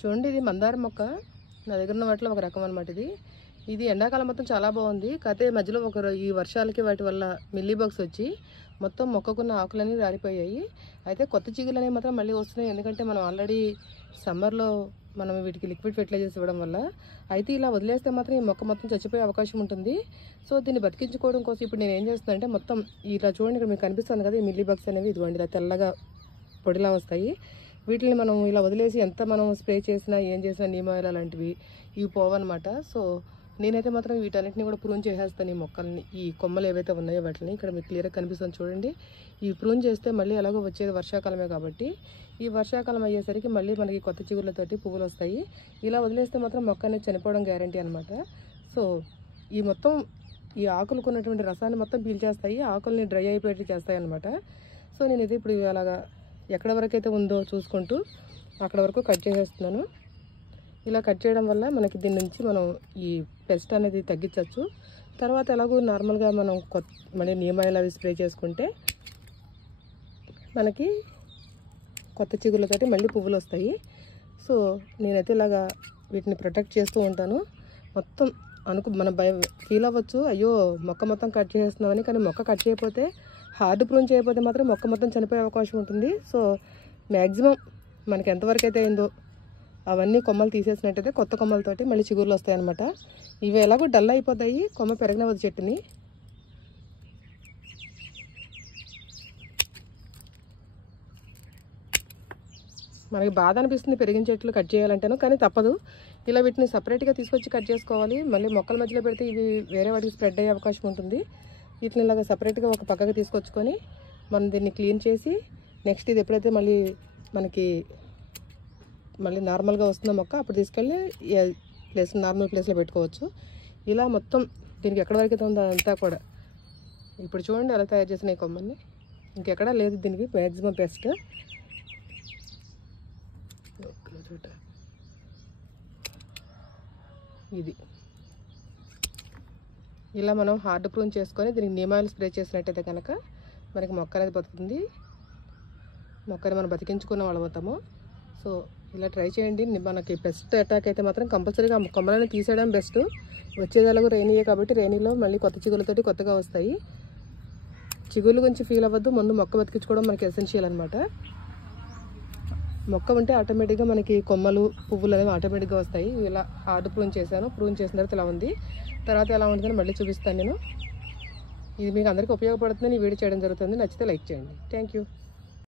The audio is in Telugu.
చూడండి, ఇది మందారం మొక్క. నా దగ్గర ఉన్న వాటిలో ఒక రకం అనమాట. ఇది ఎండాకాలం మొత్తం చాలా బాగుంది. కాకపోతే మధ్యలో ఈ వర్షాలకి వాటి వల్ల మిల్లీ బగ్స్ వచ్చి మొత్తం మొక్కకున్న ఆకులన్నీ రాలిపోయాయి. అయితే కొత్త చిగుళ్ళు అనేవి మాత్రం మళ్ళీ వస్తున్నాయి. ఎందుకంటే మనం ఆల్రెడీ సమ్మర్లో మనం వీటికి లిక్విడ్ ఫెర్టిలైజర్స్ ఇవ్వడం వల్ల. అయితే ఇలా వదిలేస్తే మాత్రం ఈ మొక్క మొత్తం చచ్చిపోయే అవకాశం ఉంటుంది. సో దీన్ని బతికించుకోవడం కోసం ఇప్పుడు నేను ఏం చేస్తున్నానంటే, మొత్తం ఇలా చూడండి, ఇక్కడ మీకు కనిపిస్తుంది కదా, ఈ మిల్లీ బగ్స్ అనేవి ఇదిగోండి ఇలా తెల్లగా పొడిలా వస్తాయి. వీటిని మనం ఇలా వదిలేసి ఎంత మనం స్ప్రే చేసినా ఏం చేసినా నీమ్ ఆయిల్ అలాంటివి ఇవి పోవన్నమాట. సో నేనైతే మాత్రం వీటన్నిటిని కూడా ప్రూన్ చేసేస్తాను. ఈ మొక్కల్ని, ఈ కొమ్మలు ఏవైతే ఉన్నాయో వాటిని ఇక్కడ మీకు క్లియర్గా కనిపిస్తుంది చూడండి. ఈ ప్రూన్ చేస్తే మళ్ళీ ఎలాగో వచ్చేది వర్షాకాలమే కాబట్టి ఈ వర్షాకాలం అయ్యేసరికి మళ్ళీ మనకి కొత్త చిగుర్లతోటి పువ్వులు వస్తాయి. ఇలా వదిలేస్తే మాత్రం మొక్క అనేది చనిపోవడం గ్యారంటీ అనమాట. సో ఈ మొత్తం ఈ ఆకులకు ఉన్నటువంటి రసాన్ని మొత్తం పీల్చేస్తాయి, ఆకుల్ని డ్రై అయిపోయేట్టు చేస్తాయి అనమాట. సో నేనైతే ఇప్పుడు అలాగా ఎక్కడ వరకు అయితే ఉందో చూసుకుంటూ అక్కడ వరకు కట్ చేసేస్తున్నాను. ఇలా కట్ చేయడం వల్ల మనకి దీని నుంచి మనం ఈ పెస్ట్ అనేది తగ్గించవచ్చు. తర్వాత ఎలాగో నార్మల్గా మనం మళ్ళీ నీమ్ ఆయిల్ అవి స్ప్రే చేసుకుంటే మనకి కొత్త చిగుళ్ళతోటి మళ్ళీ పువ్వులు వస్తాయి. సో నేనైతే ఇలాగా వీటిని ప్రొటెక్ట్ చేస్తూ ఉంటాను. మొత్తం మనం ఫీల్ అవ్వచ్చు, అయ్యో మొక్క మొత్తం కట్ చేస్తున్నామని. కానీ మొక్క కట్ చేయకపోతే, హార్డ్ ప్రూన్ చేయకపోతే మాత్రం మొక్క మొత్తం చనిపోయే అవకాశం ఉంటుంది. సో మ్యాక్సిమం మనకి ఎంతవరకు అయితే అయిందో అవన్నీ కొమ్మలు తీసేసినట్టయితే కొత్త కొమ్మలతోటి మళ్ళీ చిగుర్లు వస్తాయి అన్నమాట. ఇవి ఎలాగో డల్ అయిపోతాయి, కొమ్మ పెరగనివ్వదు చెట్టుని. మనకి బాధ అనిపిస్తుంది పెరిగిన చెట్లు కట్ చేయాలంటేను, కానీ తప్పదు. ఇలా వీటిని సపరేట్గా తీసుకొచ్చి కట్ చేసుకోవాలి. మళ్ళీ మొక్కల మధ్యలో పెడితే ఇవి వేరే వాటికి స్ప్రెడ్ అయ్యే అవకాశం ఉంటుంది. వీటిని ఇలాగ సపరేట్గా ఒక పక్కకి తీసుకొచ్చుకొని మనం దీన్ని క్లీన్ చేసి నెక్స్ట్ ఇది ఎప్పుడైతే మనకి మళ్ళీ నార్మల్గా వస్తుందో మొక్క అప్పుడు తీసుకెళ్ళి నార్మల్ ప్లేస్లో పెట్టుకోవచ్చు. ఇలా మొత్తం దీనికి ఎక్కడ వరకు అయితే ఉందో అదంతా కూడా ఇప్పుడు చూడండి అలా తయారు చేసిన ఈ కొమ్మని. ఇంకెక్కడా లేదు దీనికి మ్యాక్సిమం పెస్ట్. ఇది ఇలా మనం హార్డ్ ప్రూన్ చేసుకొని దీనికి నీమ్ ఆయిల్ స్ప్రే చేసినట్టయితే కనుక మనకి మొక్క అనేది బతుకుతుంది. మొక్కని మనం బతికించుకున్న వాళ్ళం అవుతాము. సో ఇలా ట్రై చేయండి. మనకి పెస్ట్ అటాక్ అయితే మాత్రం కంపల్సరీగా కొమ్మలని తీసేయడం బెస్ట్. వచ్చేదాలకు రెయినీయే కాబట్టి రెయినీలో మళ్ళీ కొత్త చిగుళ్ళతోటి కొత్తగా వస్తాయి. చిగుళ్ళ గురించి ఫీల్ అవ్వద్దు, ముందు మొక్క బతికించుకోవడం మనకి ఎసెన్షియల్ అనమాట. మొక్క ఉంటే ఆటోమేటిక్గా మనకి కొమ్మలు పువ్వులు అనేవి ఆటోమేటిక్గా వస్తాయి. ఇలా హార్డ్ ప్రూన్ చేశాను. ప్రూన్ చేసిన తర్వాత ఇలా ఉంది. తర్వాత ఎలా ఉంటుందని మళ్ళీ చూపిస్తాను నేను. ఇది మీకు అందరికీ ఉపయోగపడుతుందని ఈ వీడియో చేయడం జరుగుతుంది. నచ్చితే లైక్ చేయండి. Thank you.